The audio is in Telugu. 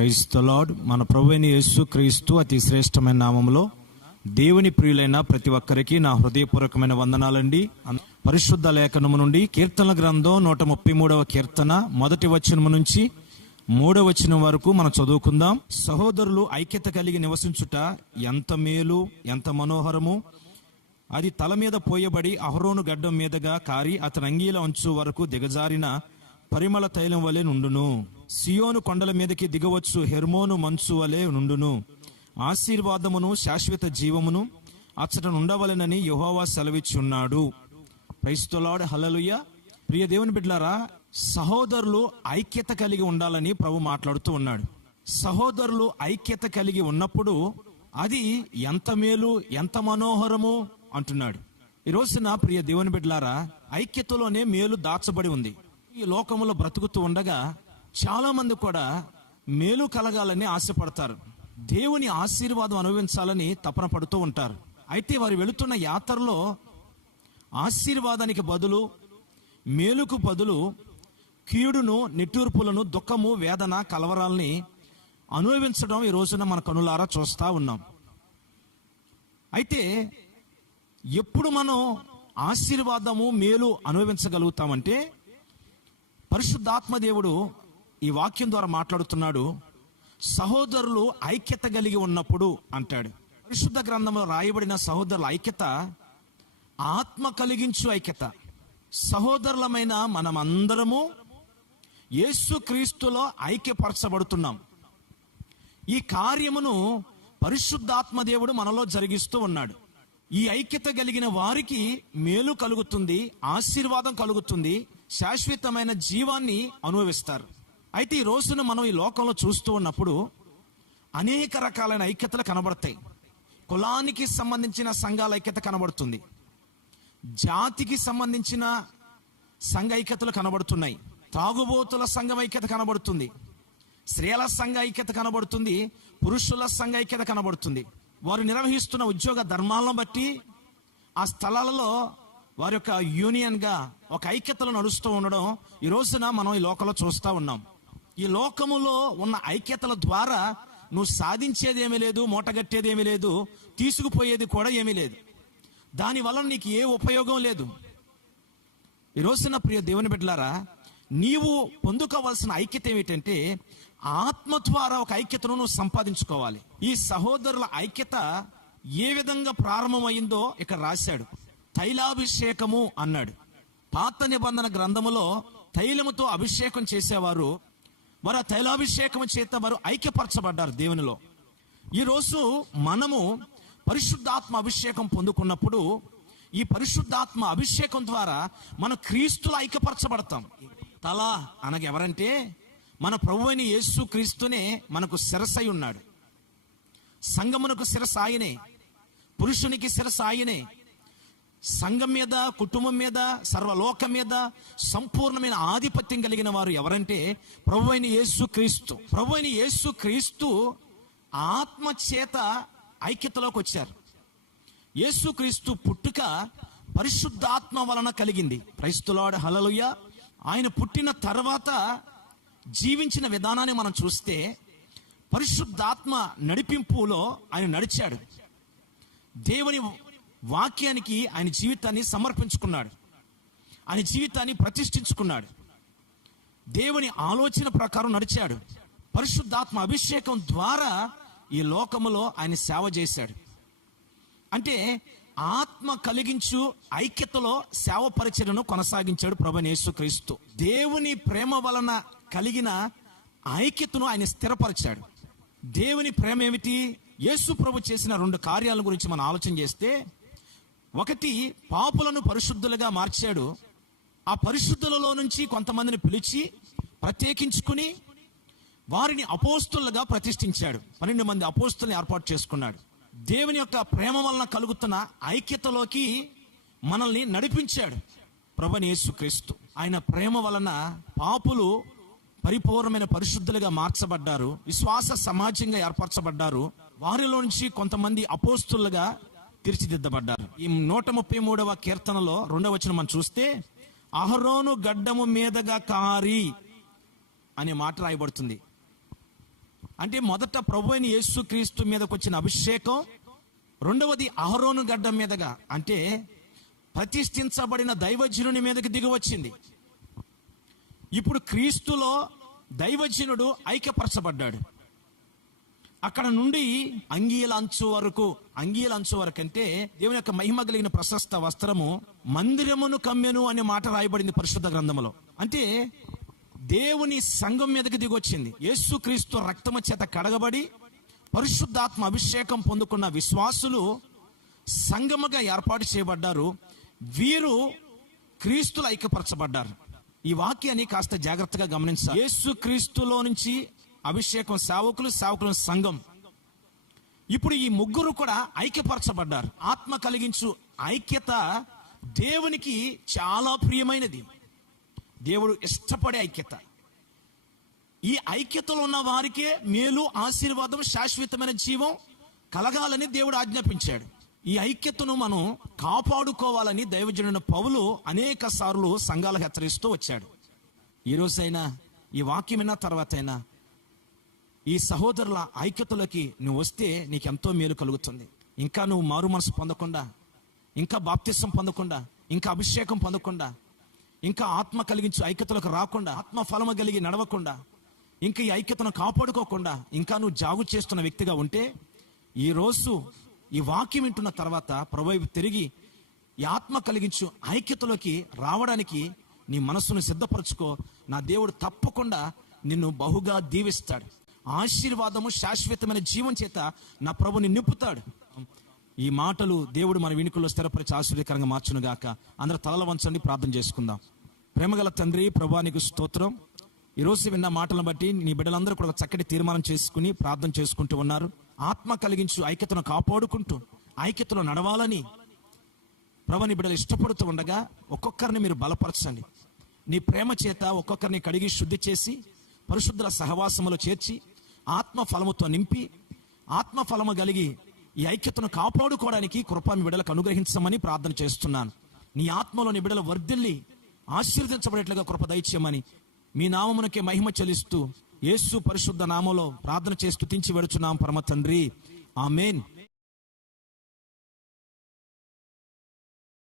ప్రైజ్ ద లార్డ్ మన ప్రభు యేసు క్రీస్తు అతి శ్రేష్టమైన నామంలో దేవుని ప్రియులైన ప్రతి ఒక్కరికి నా హృదయపూర్వకమైన వందనాలండి. పరిశుద్ధ లేఖనము నుండి కీర్తనల గ్రంథం నూట ముప్పై మూడవ కీర్తన మొదటి వచనము నుంచి మూడవ వచనం వరకు మనం చదువుకుందాం. సహోదరులు ఐక్యత కలిగి నివసించుట ఎంత మేలు ఎంత మనోహరము. అది తల మీద పోయబడి అహరోను గడ్డం మీదగా కారి అతని అంగీల అంచు వరకు దిగజారిన పరిమళ తైలం వలె నుండును. సియోను కొండల మీదకి దిగవచ్చు హెర్మోను మంచు వలె నుండును. ఆశీర్వాదమును శాశ్వత జీవమును అచ్చట ఉండవలెనని యహోవా సెలవిచ్చున్నాడు. క్రైస్తలాడు హలలుయ ప్రియ దేవుని బిడ్డలారా సహోదరులు ఐక్యత కలిగి ఉండాలని ప్రభు మాట్లాడుతూ ఉన్నాడు. సహోదరులు ఐక్యత కలిగి ఉన్నప్పుడు అది ఎంత మేలు ఎంత మనోహరము అంటున్నాడు. ఈ రోజున ప్రియ దేవుని బిడ్డలారా ఐక్యతలోనే మేలు దాచబడి ఉంది. ఈ లోకములో బ్రతుకుతూ ఉండగా చాలా మంది కూడా మేలు కలగాలని ఆశపడతారు. దేవుని ఆశీర్వాదం అనుభవించాలని తపన పడుతూ ఉంటారు. అయితే వారు వెళుతున్న యాత్రలో ఆశీర్వాదానికి బదులు మేలుకు బదులు కీడును నిట్టూర్పులను దుఃఖము వేదన కలవరాల్ని అనుభవించడం ఈ రోజున మన కనులారా చూస్తూ ఉన్నాం. అయితే ఎప్పుడు మనం ఆశీర్వాదము మేలు అనుభవించగలుగుతామంటే పరిశుద్ధాత్మ దేవుడు ఈ వాక్యం ద్వారా మాట్లాడుతున్నాడు సహోదరులు ఐక్యత కలిగి ఉన్నప్పుడు అంటాడు. పరిశుద్ధ గ్రంథంలో రాయబడిన సహోదరుల ఐక్యత ఆత్మ కలిగించు ఐక్యత. సహోదరులమైన మనమందరము యేసు క్రీస్తులో ఐక్యపరచబడుతున్నాం. ఈ కార్యమును పరిశుద్ధాత్మ దేవుడు మనలో జరిగిస్తూ ఉన్నాడు. ఈ ఐక్యత కలిగిన వారికి మేలు కలుగుతుంది ఆశీర్వాదం కలుగుతుంది శాశ్వతమైన జీవాన్ని అనుభవిస్తారు. అయితే ఈ రోజున మనం ఈ లోకంలో చూస్తూ ఉన్నప్పుడు అనేక రకాలైన ఐక్యతలు కనబడతాయి. కులానికి సంబంధించిన సంఘాల ఐక్యత కనబడుతుంది. జాతికి సంబంధించిన సంఘ ఐక్యతలు కనబడుతున్నాయి. తాగుబోతుల సంఘం ఐక్యత కనబడుతుంది. స్త్రీల సంఘ ఐక్యత కనబడుతుంది. పురుషుల సంఘ ఐక్యత కనబడుతుంది. వారు నిర్వహిస్తున్న ఉద్యోగ ధర్మాలను బట్టి ఆ స్థలాలలో వారి యొక్క యూనియన్గా ఒక ఐక్యతలు నడుస్తూ ఉండడం ఈ రోజున మనం ఈ లోకంలో చూస్తూ ఉన్నాం. ఈ లోకములో ఉన్న ఐక్యతల ద్వారా నువ్వు సాధించేది ఏమీ లేదు మూటగట్టేది ఏమీ లేదు తీసుకుపోయేది కూడా ఏమీ లేదు. దానివల్ల నీకు ఏ ఉపయోగం లేదు. ఈ రోజున ప్రియ దేవుని బిడ్డలారా నీవు పొందుకోవాల్సిన ఐక్యత ఏమిటంటే ఆత్మ ద్వారా ఒక ఐక్యతను నువ్వు సంపాదించుకోవాలి. ఈ సహోదరుల ఐక్యత ఏ విధంగా ప్రారంభమైందో ఇక్కడ రాశాడు. తైలాభిషేకము అన్నాడు. పాత నిబంధన గ్రంథములో తైలముతో అభిషేకం చేసేవారు వారు ఆ తైలాభిషేకం చేత వారు ఐక్యపరచబడ్డారు దేవునిలో. ఈరోజు మనము పరిశుద్ధాత్మ అభిషేకం పొందుకున్నప్పుడు ఈ పరిశుద్ధాత్మ అభిషేకం ద్వారా మన క్రీస్తులు ఐక్యపరచబడతాం. తల అనగా ఎవరంటే మన ప్రభు అయిన యేసు క్రీస్తునే మనకు శిరసై ఉన్నాడు. సంగమునకు శిరస ఆయనే పురుషునికి శిరస ఆయనే సంఘం మీద కుటుంబం మీద సర్వలోకం మీద సంపూర్ణమైన ఆధిపత్యం కలిగిన వారు ఎవరంటే ప్రభు అయిన యేసు క్రీస్తు. ప్రభు అయిన యేసు క్రీస్తు ఆత్మచేత ఐక్యతలోకి వచ్చారు. యేసుక్రీస్తు పుట్టుక పరిశుద్ధాత్మ వలన కలిగింది. క్రైస్తులాడ హలలుయ ఆయన పుట్టిన తర్వాత జీవించిన విధానాన్ని మనం చూస్తే పరిశుద్ధాత్మ నడిపింపులో ఆయన నడిచాడు. దేవుని వాక్యానికి ఆయన జీవితాన్ని సమర్పించుకున్నాడు. ఆయన జీవితాన్ని ప్రతిష్ఠించుకున్నాడు. దేవుని ఆలోచన ప్రకారం నడిచాడు. పరిశుద్ధాత్మ అభిషేకం ద్వారా ఈ లోకములో ఆయన సేవ చేశాడు. అంటే ఆత్మ కలిగించు ఐక్యతలో సేవ పరిచయను కొనసాగించాడు ప్రభు క్రీస్తు దేవుని ప్రేమ వలన కలిగిన ఐక్యతను ఆయన స్థిరపరిచాడు. దేవుని ప్రేమ ఏమిటి? యేసు ప్రభు చేసిన రెండు కార్యాల గురించి మనం ఆలోచన చేస్తే ఒకటి పాపులను పరిశుద్ధులుగా మార్చాడు. ఆ పరిశుద్ధులలో నుంచి కొంతమందిని పిలిచి ప్రత్యేకించుకుని వారిని అపోస్తులుగా ప్రతిష్ఠించాడు. పన్నెండు మంది అపోస్తుల్ని ఏర్పాటు చేసుకున్నాడు. దేవుని యొక్క ప్రేమ వలన కలుగుతున్న ఐక్యతలోకి మనల్ని నడిపించాడు ప్రభని యేసుక్రీస్తు ఆయన ప్రేమ వలన పాపులు పరిపూర్ణమైన పరిశుద్ధులుగా మార్చబడ్డారు. విశ్వాస సమాజంగా ఏర్పరచబడ్డారు. వారిలో నుంచి కొంతమంది అపోస్తులుగా తీర్చిదిద్దబడ్డారు. ఈ నూట ముప్పై మూడవ కీర్తనలో రెండవ వచ్చిన మనం చూస్తే అహరోను గడ్డము మీదగా కారి అనే మాట రాయబడుతుంది. అంటే మొదట ప్రభు అయిన యేసు క్రీస్తు మీదకు వచ్చిన అభిషేకం రెండవది అహరోను గడ్డం మీదగా. అంటే ప్రతిష్ఠించబడిన దైవజనుని మీదకి దిగి వచ్చింది ఇప్పుడు క్రీస్తులో దైవజనుడు ఐక్యపరచబడ్డాడు. అక్కడ నుండి అంగీల అంచు వరకు అంగీల అంచు వరకు అంటే దేవుని యొక్క మహిమ కలిగిన ప్రశస్త వస్త్రము మందిరమును కమ్మెను అనే మాట రాయబడింది పరిశుద్ధ గ్రంథములో. అంటే దేవుని సంఘం మీదకి దిగొచ్చింది. యేసుక్రీస్తు రక్తము చేత కడగబడి పరిశుద్ధాత్మ అభిషేకం పొందుకున్న విశ్వాసులు సంగముగా ఏర్పాటు చేయబడ్డారు. వీరు క్రీస్తులు ఐక్యపరచబడ్డారు. ఈ వాక్యాన్ని కాస్త జాగ్రత్తగా గమనించాలి. యేసు క్రీస్తులో నుంచి అభిషేకం సేవకులు సేవకులు సంఘం. ఇప్పుడు ఈ ముగ్గురు కూడా ఐక్యపరచబడ్డారు. ఆత్మ కలిగించు ఐక్యత దేవునికి చాలా ప్రియమైనది. దేవుడు ఇష్టపడే ఐక్యత. ఈ ఐక్యతలో ఉన్న వారికే మేలు ఆశీర్వాదం శాశ్వతమైన జీవం కలగాలని దేవుడు ఆజ్ఞాపించాడు. ఈ ఐక్యతను మనం కాపాడుకోవాలని దైవజనుడు పౌలు అనేక సార్లు సంఘాలకు హెచ్చరిస్తూ వచ్చాడు. ఈరోజైనా ఈ వాక్యం విన్న తర్వాత అయినా ఈ సహోదరుల ఐక్యతలోకి నువ్వు వస్తే నీకు ఎంతో మేలు కలుగుతుంది. ఇంకా నువ్వు మారు మనసు పొందకుండా ఇంకా బాప్తిసం పొందకుండా ఇంకా అభిషేకం పొందకుండా ఇంకా ఆత్మ కలిగించు ఐక్యతలకు రాకుండా ఆత్మ ఫలము కలిగి నడవకుండా ఇంకా ఈ ఐక్యతను కాపాడుకోకుండా ఇంకా నువ్వు జాగు చేస్తున్న వ్యక్తిగా ఉంటే ఈ రోజు ఈ వాక్యం వింటున్న తర్వాత ప్రభు తిరిగి ఈ ఆత్మ కలిగించు ఐక్యతలోకి రావడానికి నీ మనస్సును సిద్ధపరచుకో. నా దేవుడు తప్పకుండా నిన్ను బహుగా దీవిస్తాడు. ఆశీర్వాదము శాశ్వతమైన జీవం చేత నా ప్రభుని నింపుతాడు. ఈ మాటలు దేవుడు మన వెనుకల్లో స్థిరపరిచి ఆశ్చర్యకరంగా మార్చును గాక. అందరూ తలల వంచండి ప్రార్థన చేసుకుందాం. ప్రేమగల తండ్రి ప్రభానికి స్తోత్రం. ఈరోజు విన్న మాటలను బట్టి నీ బిడ్డలందరూ కూడా చక్కటి తీర్మానం చేసుకుని ప్రార్థన చేసుకుంటూ ఉన్నారు. ఆత్మ కలిగించు ఐక్యతను కాపాడుకుంటూ ఐక్యతలో నడవాలని ప్రభని బిడ్డలు ఇష్టపడుతూ ఉండగా ఒక్కొక్కరిని మీరు బలపరచండి. నీ ప్రేమ చేత ఒక్కొక్కరిని కడిగి శుద్ధి చేసి పరిశుద్ధుల సహవాసములో చేర్చి ఆత్మ ఫలముతో నింపి ఆత్మ ఫలము కలిగి ఈ ఐక్యతను కాపాడుకోవడానికి కృప మీ అనుగ్రహించమని ప్రార్థన చేస్తున్నాను. నీ ఆత్మలోని బిడల వర్ధిల్లి ఆశీర్వదించబడేట్లుగా కృప దయచేయమని మీ నామమునకే మహిమ చెల్లిస్తూ యేసు పరిశుద్ధ నామంలో ప్రార్థన చేస్తూ తించి వెడుచున్నాం పరమ తండ్రి. ఆమెన్.